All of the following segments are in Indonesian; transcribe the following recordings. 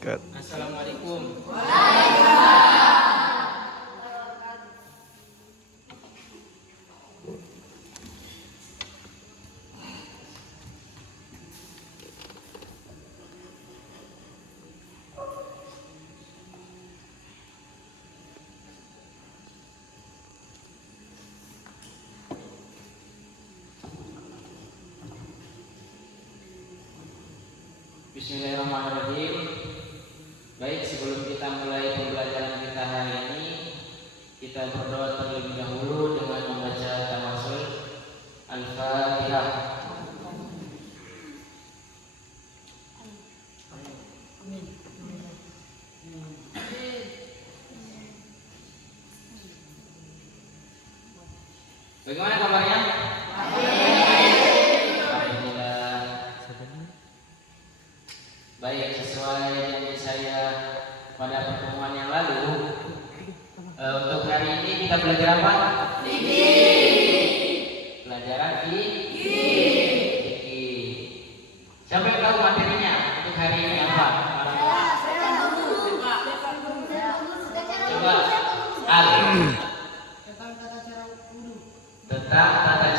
wabarakatuh. Assalamualaikum. Bismillahirrahmanirrahim. Baik, sebelum kita mulai pembelajaran kita hari ini, kita berdoa terlebih dahulu dengan membaca tawasul Al-Fatihah. Bagaimana kabarnya? Baik, sesuai janji saya pada pertemuan yang lalu, untuk hari ini kita belajar apa? Pelajaran fikih. Siapa yang tahu materinya untuk hari ini apa? Coba. Tentang tata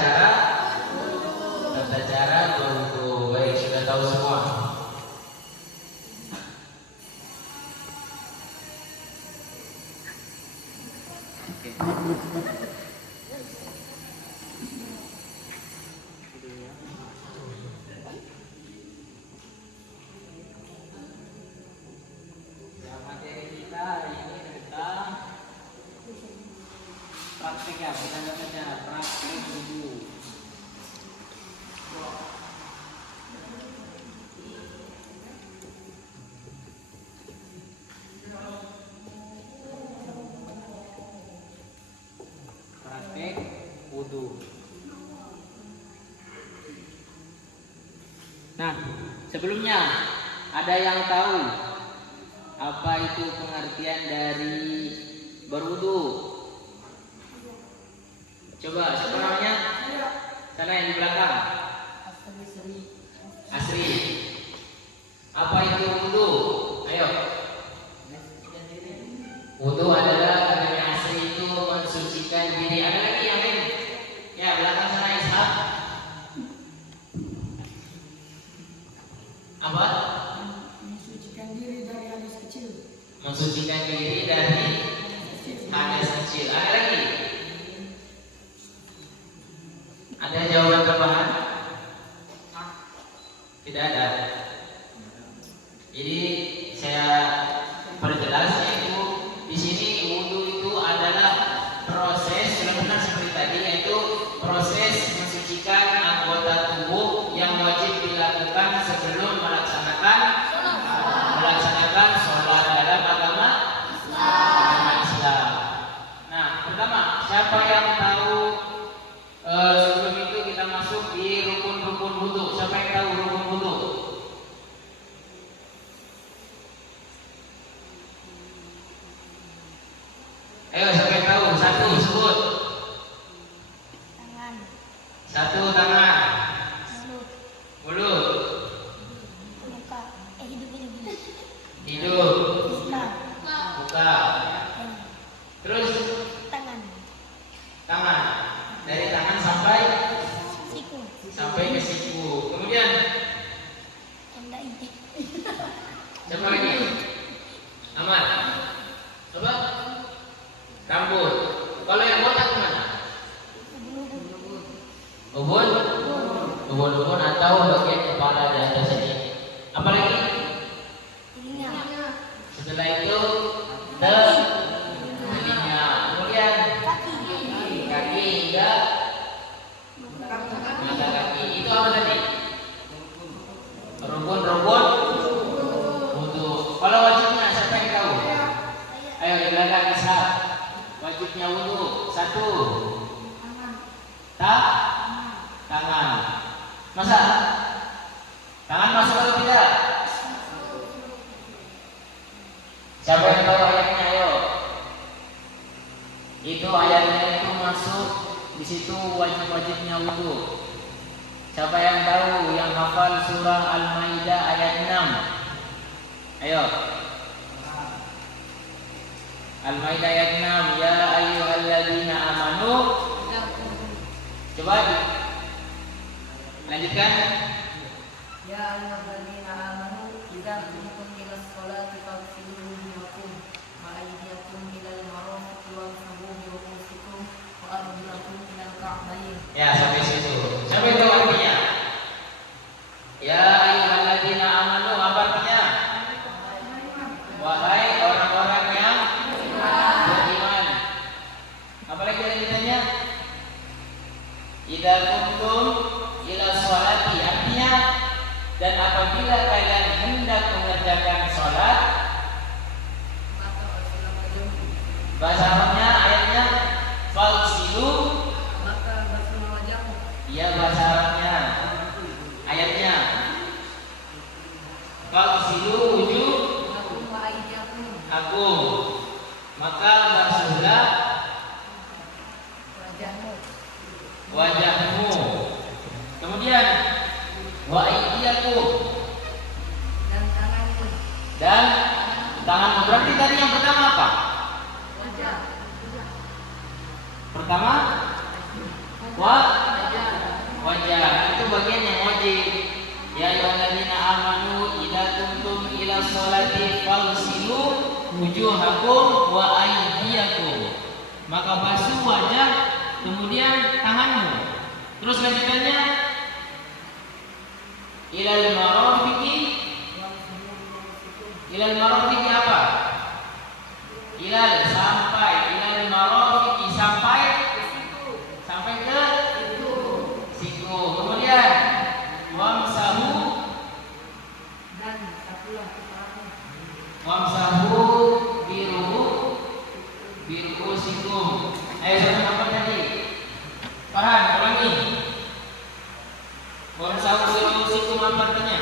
cara berwudu. Baik, sudah tahu semua. Materi kita hari ini tentang praktek ya, bukan tata cara, praktek wudu. Praktek wudu. Nah, sebelumnya ada yang tahu apa itu pengertian dari berwudu? Coba, siapa namanya? Sana yang di belakang. Asri. Apa itu wudu? Ayo. Wudu adalah katanya Asri itu mensucikan diri. Ada lagi yang lain? Ya, belakang sana Ishak. Apa? Mensucikan diri dari hadas kecil. Mensucikan diri dari hadas kecil. Ada lagi? Ada jawaban tambahan? Tidak ada. Jadi saya perjelas yaitu di sini wudu itu adalah proses sudah benar seperti tadi, yaitu proses mensucikan anggota tubuh yang wajib dilakukan sebelum melaksanakan sholat dalam agama Islam. Nah, pertama, siapa yang tahu sebelum itu kita masuk di rukun-rukun wudu? Siapa yang tahu rukun wudu? Ayo, siapa yang tahu? Satu, sebut. Tangan, Satu, tangan. mulut, Mulut. muka, hidung. Hidung. Muka, Muka. Terus tangan, tangan. Dari tangan sampai siku, ke siku. Kemudian tanda ini, siapa lagi? Amat. Coba. Rambut. Kalau yang botak kemana? Ubun. Ubun atau bagian kepala di atas ini. Apa lagi? telinga, Setelah itu telinga. Kemudian kaki, kaki hingga mata kaki. Itu apa tadi? Rukun wudu. Kalau wajibnya siapa yang tahu? Ayo di belakang Isa. Wajibnya wudu. Satu. Tangan. Masa? Tangan masuk atau tidak? Siapa yang tahu ayatnya? Ayo. Itu ayatnya itu masuk di situ wajib-wajibnya wudu. Siapa yang tahu, yang hafal surah Al-Maidah ayat 6? Ayo. Al-Maidah ayat 6. Ya ayyuhalladzina amanu. Coba lanjutkan. Ya ayyuhalladzina amanu idza qumtum ilas sholati faghsilu wujuhakum wa aydiyakum ilal marafiqi wamsahu bi ru'usikum wa arjulakum ilal ka'bayn. Ya, sampai situ. Sampai itu artinya. Ya ayyuhalladzina amanu, apa artinya? Wahai orang-orang yang beriman. Apalagi lanjutannya? Idza kuntum ila sholati, artinya dan apabila kalian hendak mengerjakan sholat. Maka basuhlah Bahasa Arabnya ayatnya falsilu. maka basuhlah wajahmu. Iya, bahasa Arabnya ayatnya falsilu wujuh Lakum wa aydiyakum aku, maka basuhlah wajahmu wajahmu. Kemudian wa aydiyakum, dan tanganmu. dan tanganmu. Berarti tadi yang pertama apa? Wajah. Pertama wajah. Itu bagian yang wajib. Ya ayyuhalladzina amanu idza kuntum ila sholati faghsilu wujuhakum wa aydiyakum. Maka basuh wajah, kemudian tanganmu. Terus lanjutannya ilal marafiqi. Ilal marafiqi apa? Ilal sampai, ilal marafiqi sampai ke siku. Kemudian wamsahu, Dan sapulah kepalamu. wamsahu biru'usikum. Ayo sama apa tadi? Farhan, ulangi. Wamsahu biru'usikum apa artinya?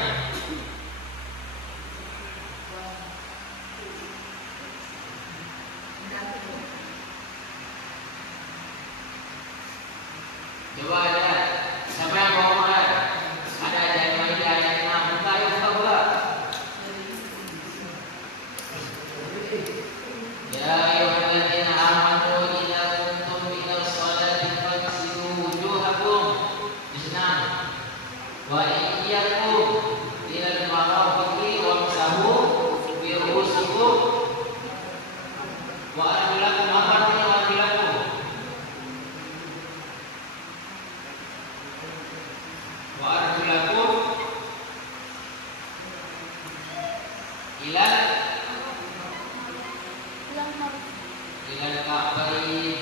Coba ada. Siapa yang mau mulai? Ada aja yang main di ayat 6. Buka, ayo buka bola. Ya ayyuhalladzina amanu idza kuntum ila sholati faghsilu wujuhakum. Bismillah. Wa iyyakum ilal marafiqi wamsahu bi ru'usikum wa arjulakum. Apa artinya arjulakum? Wa arjulakum ilal Ulang harus ilal ka'bayn.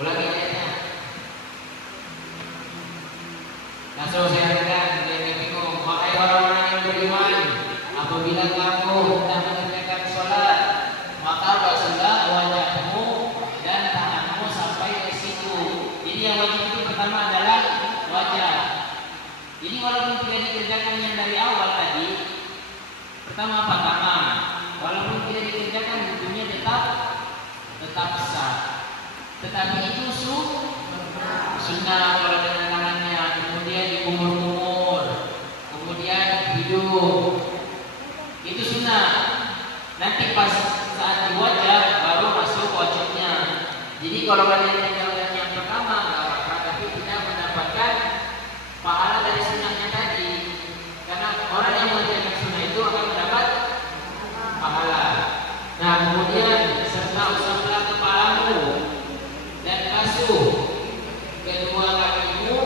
Ulangi ayatnya. Langsung saya katakan, dia bingung. Wahai orang-orang yang beriman, apabila kamu hendak mengerjakan sholat, maka basuhlah wajahmu dan tanganmu sampai ke siku. Jadi yang wajib itu pertama adalah wajah. Jadi walaupun tidak dikerjakan yang dari awal tadi, pertama apa? Tangan. Walaupun tidak dikerjakan, hukumnya tetap sah. Tetapi itu sunnah kalau dengan tangannya, kemudian dikumur-kumur, kemudian hidung, itu sunnah. Nanti pas saat di wajah baru masuk wajibnya. Jadi kalau kalian tinggalkan yang pertama nggak apa-apa, tapi tidak mendapatkan pahala dari sunnahnya tadi. Karena orang yang mengerjakan sunnah itu akan mendapat pahala. Nah, kemudian serta usaplah kepalamu dan basuh kedua kakimu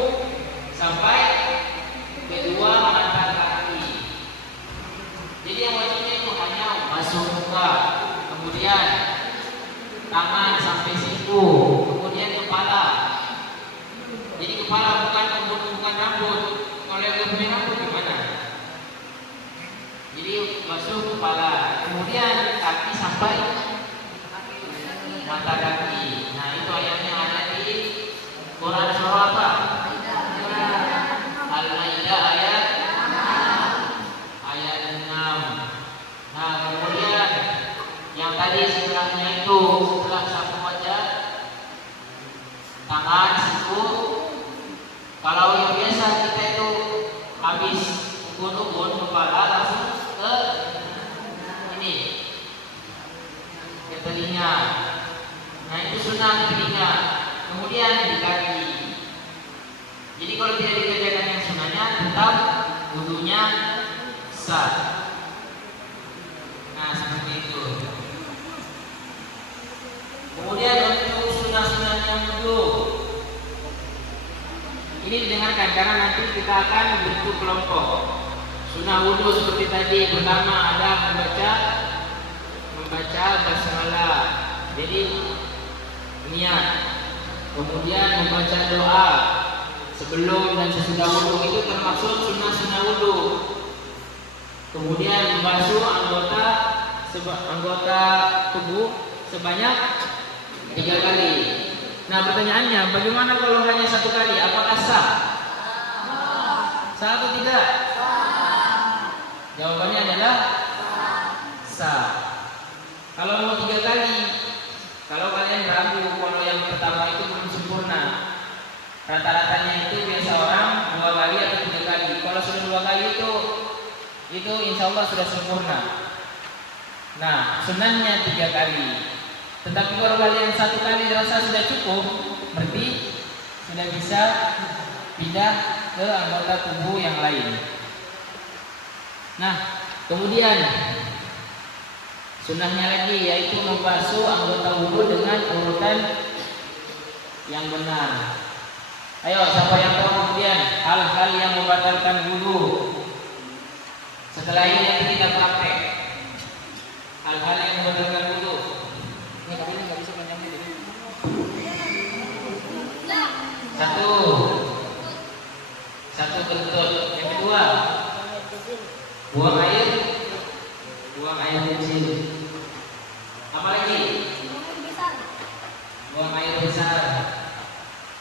sampai kedua mata kaki. Jadi yang wajibnya itu hanya basuh muka, kemudian tangan sampai siku, tetap wudunya sah. Nah, seperti itu. Kemudian untuk sunnah-sunnahnya wudu, ini didengarkan karena nanti kita akan bentuk kelompok. Sunnah wudu seperti tadi, pertama ada membaca basmalah. Jadi niat. Kemudian membaca doa sebelum dan sesudah wudu, itu termasuk sunnah-sunnah wudu. Kemudian membasuh anggota tubuh sebanyak 3 kali. Nah, pertanyaannya, bagaimana kalau hanya 1 kali? Apakah sah? Sah atau tidak? Jawabannya adalah sah. Kalau mau 3 kali, kalau kalian ragu kalau yang pertama itu belum sempurna, rata-ratanya itu biasa orang 2 kali atau 3 kali. Kalau sudah 2 kali itu insya Allah sudah sempurna. Nah, sunnahnya 3 kali. Tetapi kalau kalian 1 kali rasa sudah cukup, berarti sudah bisa pindah ke anggota tubuh yang lain. Nah, kemudian sunnahnya lagi yaitu membasuh anggota wudu dengan urutan yang benar. Ayo, siapa yang tahu kemudian hal-hal yang membatalkan wudu? Setelah ini nanti kita praktek hal-hal yang membatalkan wudu. Ini kabinnya nggak bisa panjang ini. Satu kentut. Yang kedua, buang air kecil. Apa lagi? Buang air besar.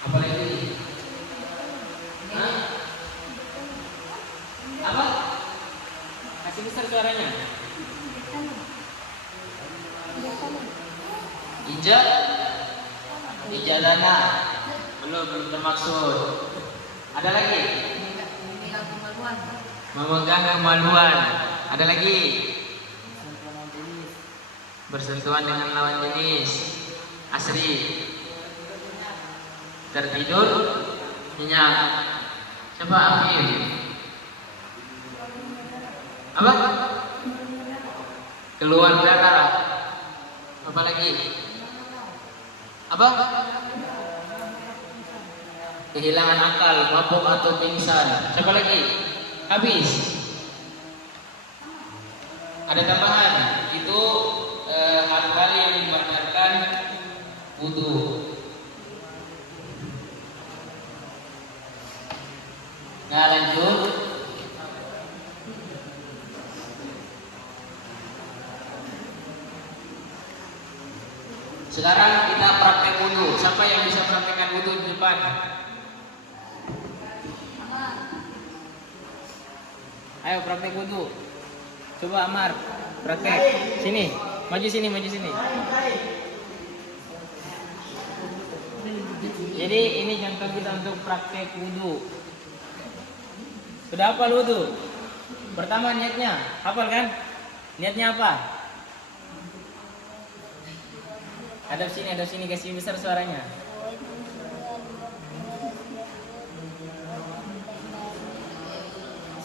Apa lagi? Hah? Apa? Kasih besar suaranya. Injak dana belum termaksud. Ada lagi? Memegang kemaluan. Ada lagi? Bersentuhan dengan lawan jenis. Asri. Tertidur nyenyak. Siapa Afif? Apa? Keluar darah. Apa lagi? Apa? Kehilangan akal, mabuk atau pingsan. Siapa lagi? Habis. Ada tambahan. Itu hal-hal yang membatalkan wudu. Nah, lanjut. Sekarang kita praktek wudu. Siapa yang bisa praktekkan wudu di depan? Ayo praktek wudu. Coba Amar, praktek. Sini, maju sini. Jadi ini contoh kita untuk praktek wudu. Sudah hafal wudu? Pertama niatnya, hafal kan? Niatnya apa? Hadap sini, kasih besar suaranya.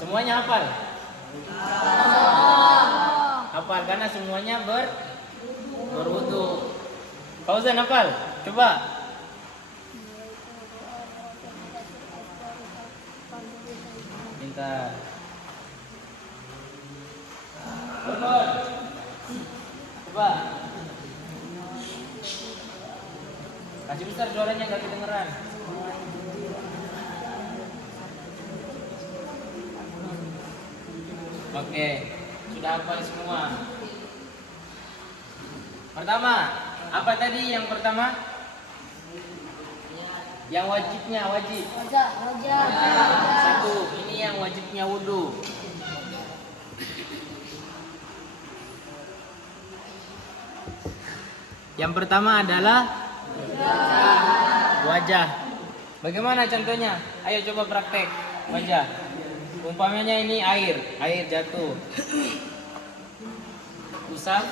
Semuanya hafal? Hafal karena semuanya berwudu. Fauzan hafal? Coba. Pintar. Coba. Kasih besar suaranya gak kedengeran. Oke, sudah hafal semua. Pertama, apa tadi yang pertama? Yang wajibnya, wajib. Satu, ini yang wajibnya wudu. Yang pertama adalah wajah. Bagaimana contohnya? Ayo coba praktek wajah. Umpamanya ini air jatuh. Usap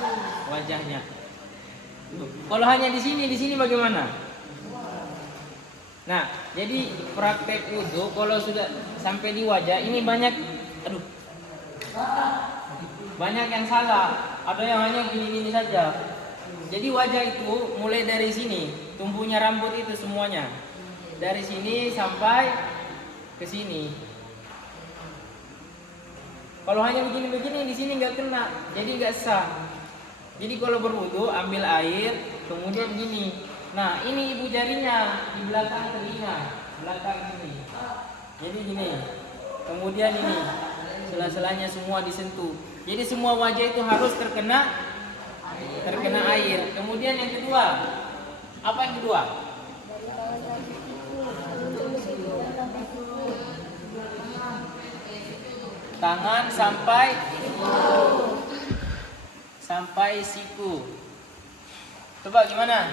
wajahnya. Kalau hanya di sini bagaimana? Nah, jadi praktek wudhu kalau sudah sampai di wajah ini banyak, banyak yang salah. Ada yang hanya gini-gini saja. Jadi wajah itu mulai dari sini, tumbuhnya rambut itu semuanya. Dari sini sampai ke sini. Kalau hanya begini-begini di sini nggak kena, jadi nggak sah. Jadi kalau berwudu ambil air, kemudian gini. Nah ini ibu jarinya di belakang telinga, belakang sini. Jadi gini. Kemudian ini sela-selanya semua disentuh. Jadi semua wajah itu harus terkena air. Kemudian yang kedua, apa yang kedua? Tangan sampai siku. Coba gimana?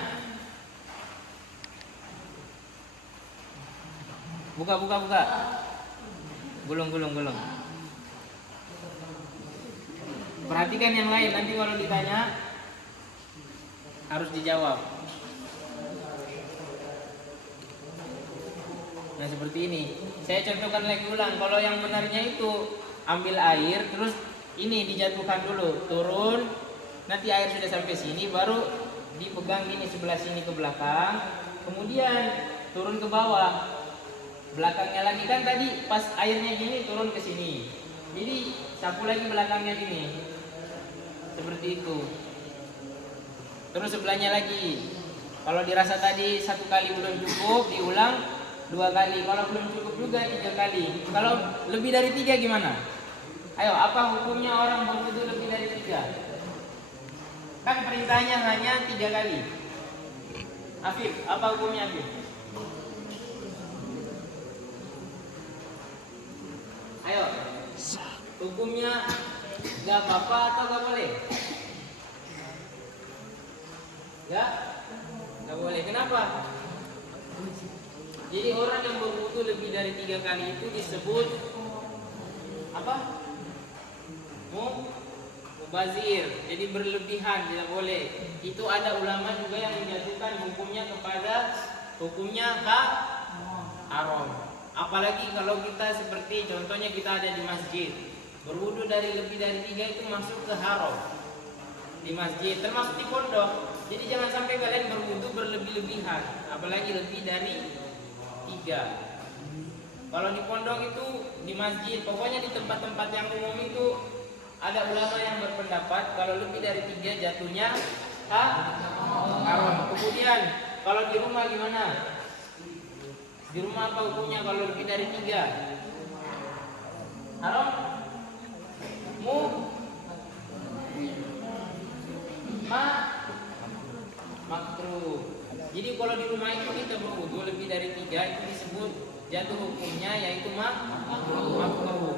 Buka. Gulung. Perhatikan yang lain, nanti kalau ditanya harus dijawab. Nah seperti ini. Saya contohkan lagi ulang. Kalau yang benarnya itu ambil air, terus ini dijatuhkan dulu, turun. Nanti air sudah sampai sini, baru dipegang gini sebelah sini ke belakang. Kemudian turun ke bawah. Belakangnya lagi kan tadi pas airnya gini turun ke sini. Jadi sapu lagi belakangnya gini. Seperti itu. Terus sebelahnya lagi. Kalau dirasa tadi 1 kali belum cukup, diulang 2 kali. Kalau belum cukup juga 3 kali. Kalau lebih dari 3 gimana? Ayo, apa hukumnya orang berwudu lebih dari 3? Kan perintahnya hanya 3 kali. Afif, apa hukumnya Afif? Ayo, hukumnya gak apa-apa atau gak boleh? Gak boleh. Kenapa? Jadi orang yang berwudu lebih dari 3 kali itu disebut apa? Mubazir. Jadi berlebihan, tidak boleh. Itu ada ulama juga yang menjatuhkan hukumnya kepada hukumnya haram. Apalagi kalau kita seperti contohnya kita ada di masjid, berwudu dari lebih dari 3 itu masuk ke haram di masjid, termasuk di pondok. Jadi jangan sampai kalian berwudu berlebih-lebihan, apalagi lebih dari 3. Kalau di pondok itu, di masjid, pokoknya di tempat-tempat yang umum itu ada ulama yang berpendapat kalau lebih dari 3 jatuhnya haram. Kemudian kalau di rumah gimana? Di rumah apa hukumnya kalau lebih dari 3? Haram? Makruh. Jadi kalau di rumah itu kita berwudu lebih dari 3 itu disebut jatuh hukumnya yaitu makruh.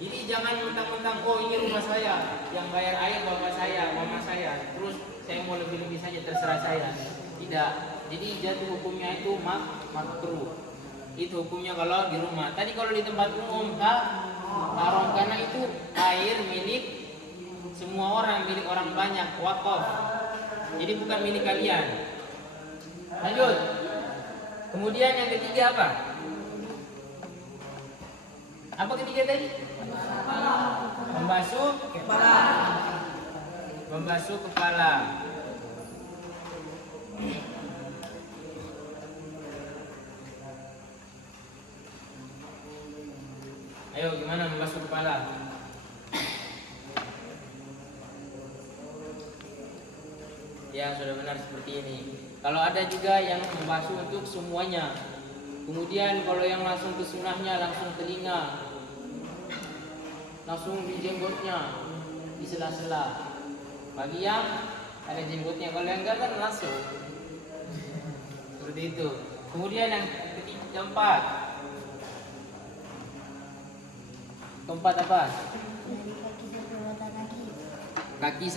Jadi jangan mentang-mentang ini rumah saya, yang bayar air bapak saya, mama saya, terus saya mau lebih-lebih saja terserah saya. Tidak. Jadi jatuh hukumnya itu makruh. Itu hukumnya kalau di rumah. Tadi kalau di tempat umum haram karena itu air milik semua orang, milik orang banyak, wakaf. Jadi bukan milik kalian. Lanjut. Kemudian yang ketiga apa? Apa ketiga tadi? Membasuh kepala. Ayo gimana membasuh kepala? Ya sudah benar seperti ini. Kalau ada juga yang membasuh untuk semuanya. Kemudian kalau yang langsung ke sunahnya langsung telinga, langsung di jenggotnya, di sela-sela. Bagi yang ada jenggotnya, kalau yang enggak kan langsung. Seperti itu. Kemudian yang keempat apa? Kaki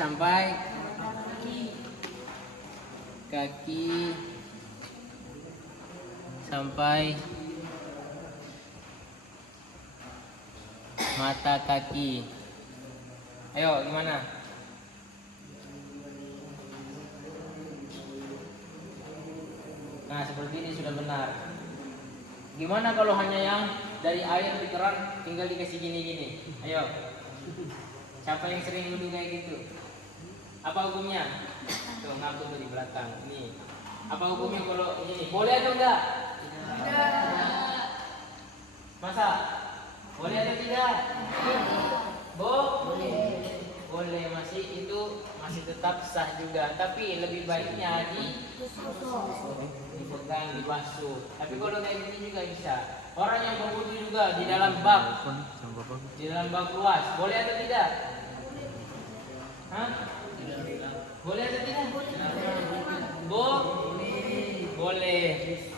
sampai mata kaki. Ayo gimana? Nah, seperti ini sudah benar. Gimana kalau hanya yang dari air di keran tinggal dikasih gini-gini? Ayo. Siapa yang sering dulu kayak gitu? Apa hukumnya? Tuh, ngaku tuh di belakang. Ini. Apa hukumnya kalau ini? Boleh atau enggak? Tidak. Masa? Boleh atau tidak? Boleh. Boleh, masih itu masih tetap sah juga. Tapi lebih baiknya dipegang, dibasuh. Tapi kalau kayak gini juga bisa. Orang yang berwudu juga di dalam bak luas, boleh atau tidak? Hah? Boleh atau tidak? Boleh.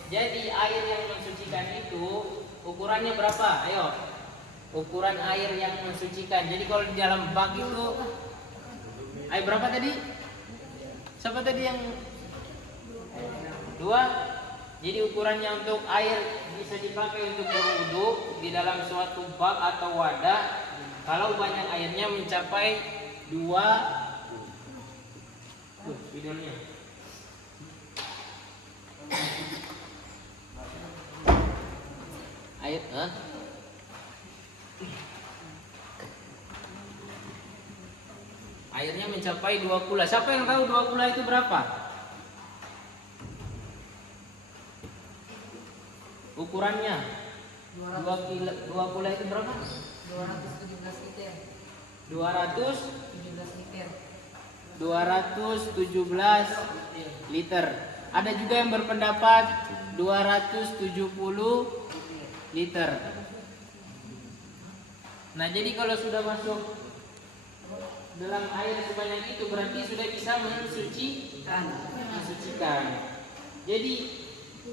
Jadi air yang mensucikan itu ukurannya berapa? Ayo. Ukuran air yang mensucikan. Jadi kalau di dalam bak itu air berapa tadi? Siapa tadi yang 2? Jadi ukurannya untuk air bisa dipakai untuk berwudu di dalam suatu bak atau wadah kalau banyak airnya mencapai 2 videonya. Air airnya mencapai 2 kula. Siapa yang tahu 2 kula itu berapa? Ukurannya 2 kula itu berapa? 217 liter. 217 liter. Ada juga yang berpendapat 270 liter. Nah, jadi kalau sudah masuk dalam air sebanyak itu berarti sudah bisa mensucikan. Jadi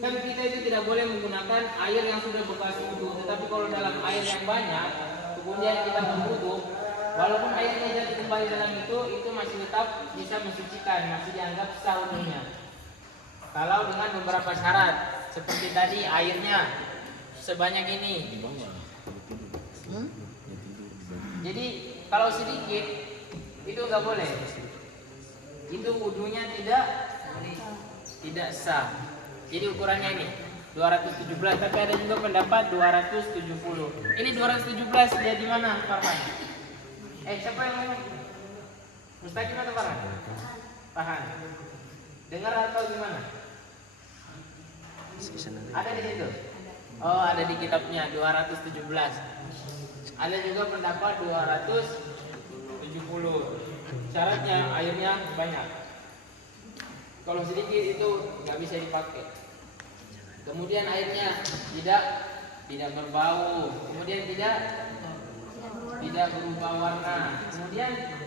kan kita itu tidak boleh menggunakan air yang sudah bekas wudu, tetapi kalau dalam air yang banyak kemudian kita berwudu, walaupun airnya jadi kembali dalam itu masih tetap bisa mensucikan, masih dianggap sah wudunya. Kalau dengan beberapa syarat seperti tadi airnya sebanyak ini. Jadi kalau sedikit itu nggak boleh. Itu wudunya tidak sah. Jadi ukurannya ini 217, tapi ada juga pendapat 270. Ini 217 lihat di mana, Farhan? Siapa yang ngomong? Mustaqim atau Farhan? Farhan. Dengar atau gimana? Ada di situ. Oh, ada di kitabnya 217. Ada juga pendapat 270. Syaratnya airnya banyak. Kalau sedikit itu nggak bisa dipakai. Kemudian airnya tidak berbau. Kemudian tidak berubah warna. Kemudian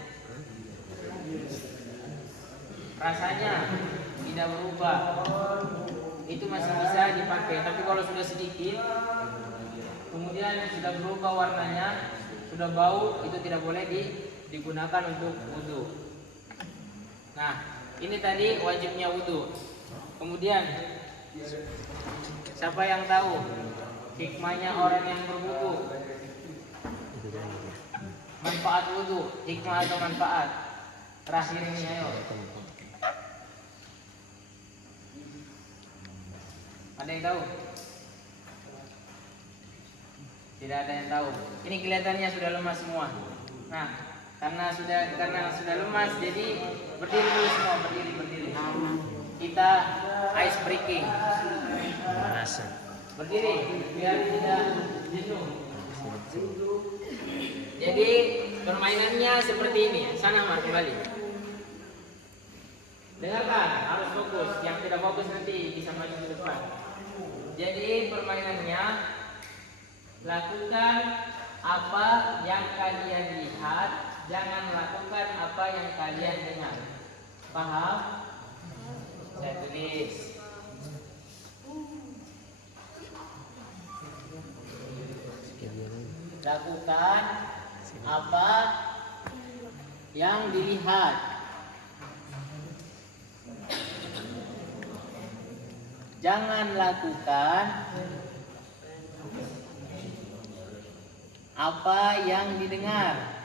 rasanya tidak berubah. Itu masih bisa dipakai. Tapi kalau sudah sedikit, kemudian sudah berubah warnanya, sudah bau, itu tidak boleh digunakan untuk wudu. Nah, ini tadi wajibnya wudu. Kemudian siapa yang tahu hikmahnya orang yang berwudu? Manfaat wudu, hikmah atau manfaat? Terakhir ini ayo. Ada yang tahu? Tidak ada yang tahu. Ini kelihatannya sudah lemas semua. Nah, karena sudah lemas, jadi berdiri dulu semua, berdiri. Kita ice breaking. Berdiri biar tidak jenuh. Jadi permainannya seperti ini. Sana Mar, kembali. Dengarkan, harus fokus. Yang tidak fokus nanti bisa maju ke depan. Jadi permainannya, lakukan apa yang kalian lihat, jangan lakukan apa yang kalian dengar. Paham? Saya tulis. Lakukan apa yang dilihat. Jangan lakukan apa yang didengar.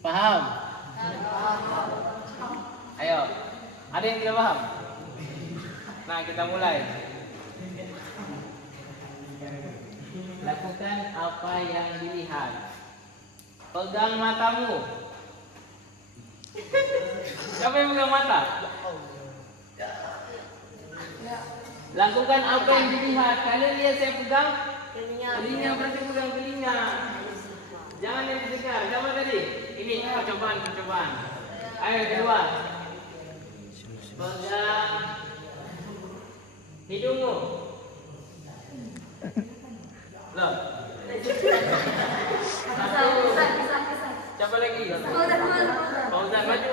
Paham? Ayo, Ada yang tidak paham? Nah, kita mulai. Lakukan apa yang dilihat. Pegang matamu. Siapa yang pegang mata? Lakukan apa yang dilihat. Kalian lihat saya pegang telinga, berarti pegang telinga. Jangan yang didengar. Siapa tadi? Ini percobaan. Ayo kedua. Pegang hidungmu. Loh. Satu. Siapa lagi? Fauzan, maju.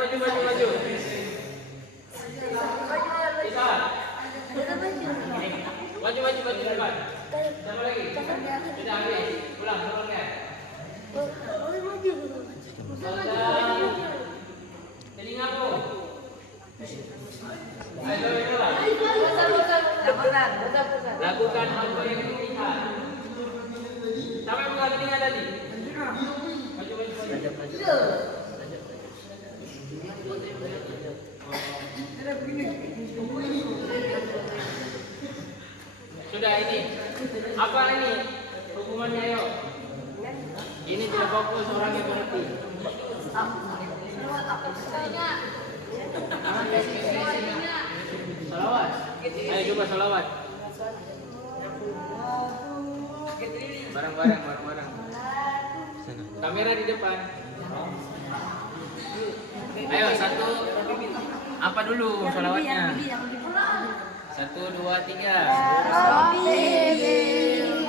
Kita. Maju depan. Siapa lagi? Tidak habis. Pulang, turunkan. Pegang telingamu. Ayo, lakukan apa yang dilihat. Sampai buka telinga tadi. Maju. Sudah ini. Apa ini? Hukumannya ayo. Ini tidak fokus orang yang berhenti. Salawat. Ayo coba salawat. Bareng-bareng. Kamera di depan. Ayo satu. Apa dulu salawatnya? 1, 2, 3.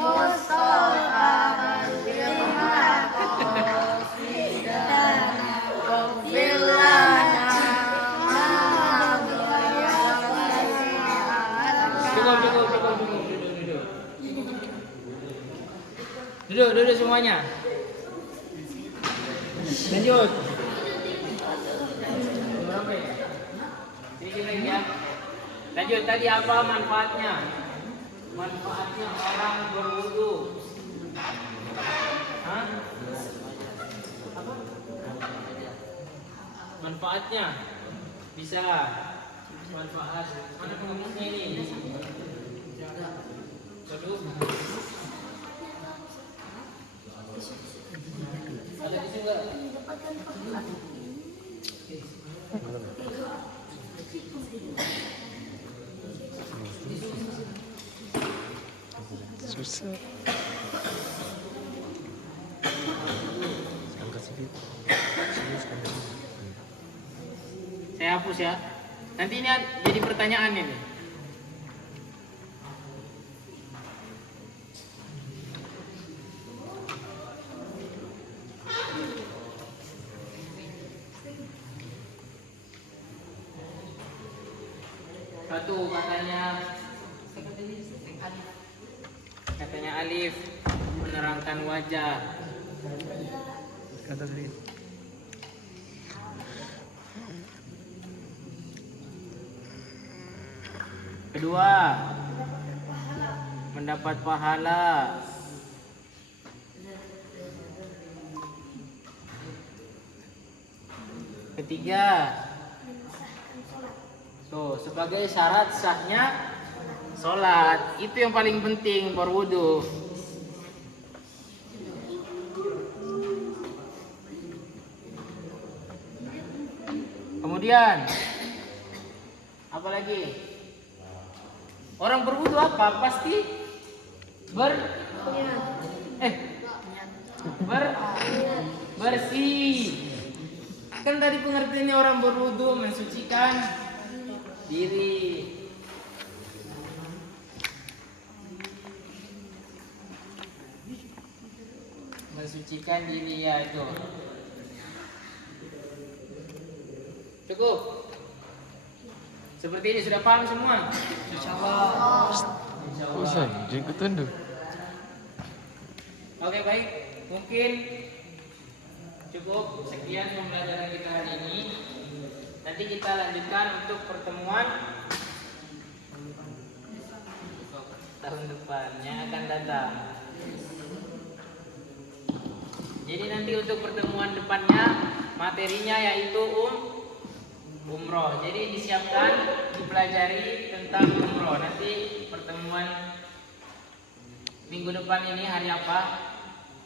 Cukup. Duduk semuanya. Lanjut. Sedikit lagi ya. Lanjut, tadi apa manfaatnya? Manfaatnya orang berwudu. Hah? Apa? Manfaatnya bisa manfaat. Mana pengemusnya ini? Duduk. Ada di sini enggak? Susah. Saya hapus ya. Nanti ini jadi pertanyaan ini. Satu katanya Alif menerangkan wajah. Kata tadi. Kedua, mendapat pahala. Ketiga, tuh sebagai syarat sahnya sholat. Itu yang paling penting berwudu. Kemudian apa lagi? Orang berwudu apa? Pasti bersih. Kan tadi pengertiannya orang berwudu mensucikan diri. Mensucikan diri ya itu. Cukup. Seperti ini sudah paham semua? Insyaallah. Usai, jenggot tunduk. Oke, baik. Mungkin cukup sekian pembelajaran kita hari ini. Nanti kita lanjutkan untuk pertemuan tahun depan yang akan datang. Jadi nanti untuk pertemuan depannya materinya yaitu umroh. Jadi disiapkan, dipelajari tentang umroh. Nanti pertemuan minggu depan ini hari apa?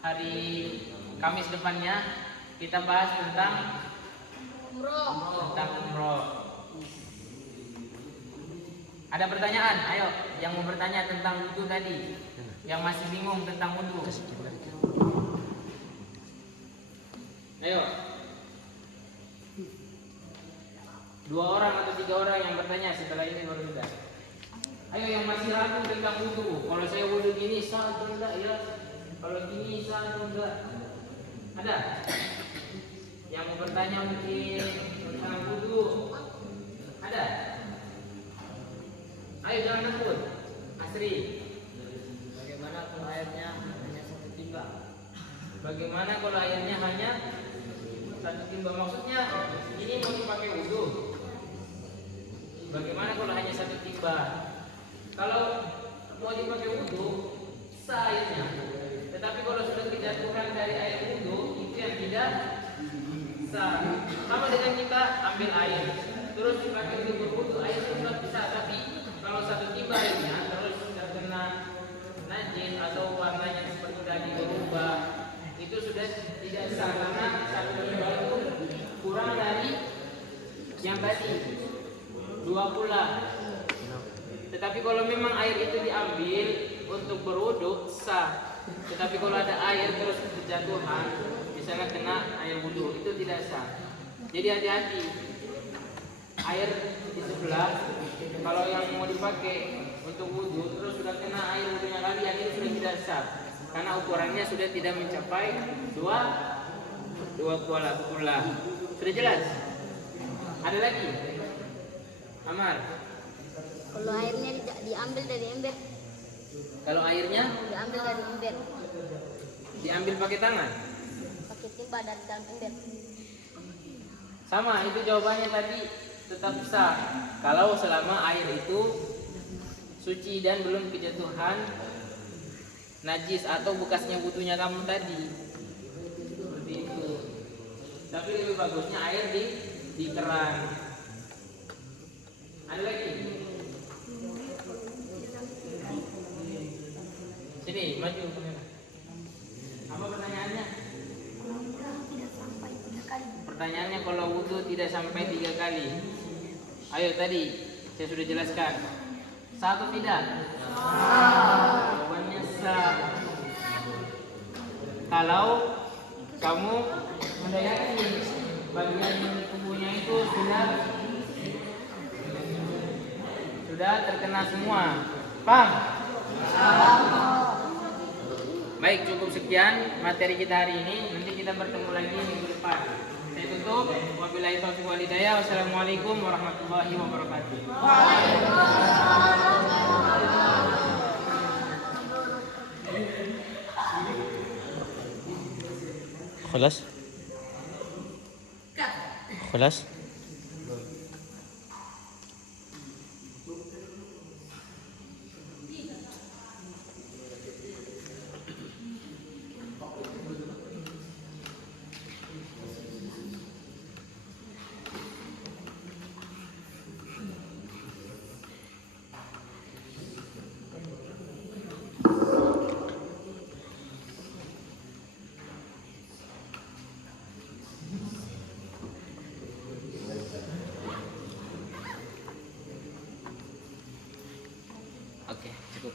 Hari Kamis depannya kita bahas tentang umroh. Ada pertanyaan? Ayo, yang mau bertanya tentang wudhu tadi, yang masih bingung tentang wudhu. Ayo. 2 orang atau 3 orang yang bertanya, setelah ini baru kita. Ayo yang masih ragu tentang wudhu. Kalau saya wudhu gini sah atau enggak ya? Kalau gini sah atau enggak? Ada? Yang mau bertanya mungkin tentang wudhu? Ada? Ayo jangan takut. Asri. Bagaimana kalau airnya hanya satu timba? Bagaimana kalau airnya hanya satu timba? Maksudnya ini mau dipakai wudhu. Bagaimana kalau hanya satu timba? Kalau mau dipakai wudhu, sah airnya. Tetapi kalau sudah dijatuhkan dari air wudhu, itu yang tidak sah. Sama dengan kita ambil air, terus dipakai untuk berwudhu, air sudah bisa. Tapi kalau satu timba airnya terus terkena najis atau warnanya seperti tadi berubah, itu sudah tidak sah karena satu timba itu kurang dari yang tadi 2 pula. Tetapi kalau memang air itu diambil untuk berwudhu sah. Tetapi kalau ada air terus berjatuhan, misalnya kena air wudhu, itu tidak sah. Jadi hati-hati. Air di sebelah, kalau yang mau dipakai untuk wudhu terus sudah kena air wudhunya kalian, itu sudah tidak sah. Karena ukurannya sudah tidak mencapai 2 pula. Sudah jelas? Ada lagi? Amar. Kalau airnya diambil dari ember, Kalau airnya diambil dari ember, diambil pakai tangan. pakai timba dari dalam ember. Sama, itu jawabannya tadi tetap sah. Kalau selama air itu suci dan belum kejatuhan najis atau bekasnya wudhunya kamu tadi. Seperti itu. Tapi lebih bagusnya air di keran. Ada lagi? Sini, maju. Apa pertanyaannya? Tidak sampai 3 kali. Pertanyaannya kalau wudhu tidak sampai 3 kali. Ayo tadi saya sudah jelaskan. Sah atau tidak? Jawabannya sah. Kalau kamu sudah yakin bagian tubuhnya itu sudah terkena semua. Paham? Baik, cukup sekian materi kita hari ini. Nanti kita bertemu lagi minggu depan. Saya tutup. Wabillahi taufiq wal hidayah. Wassalamualaikum warahmatullahi wabarakatuh. خلاص Oke, cukup.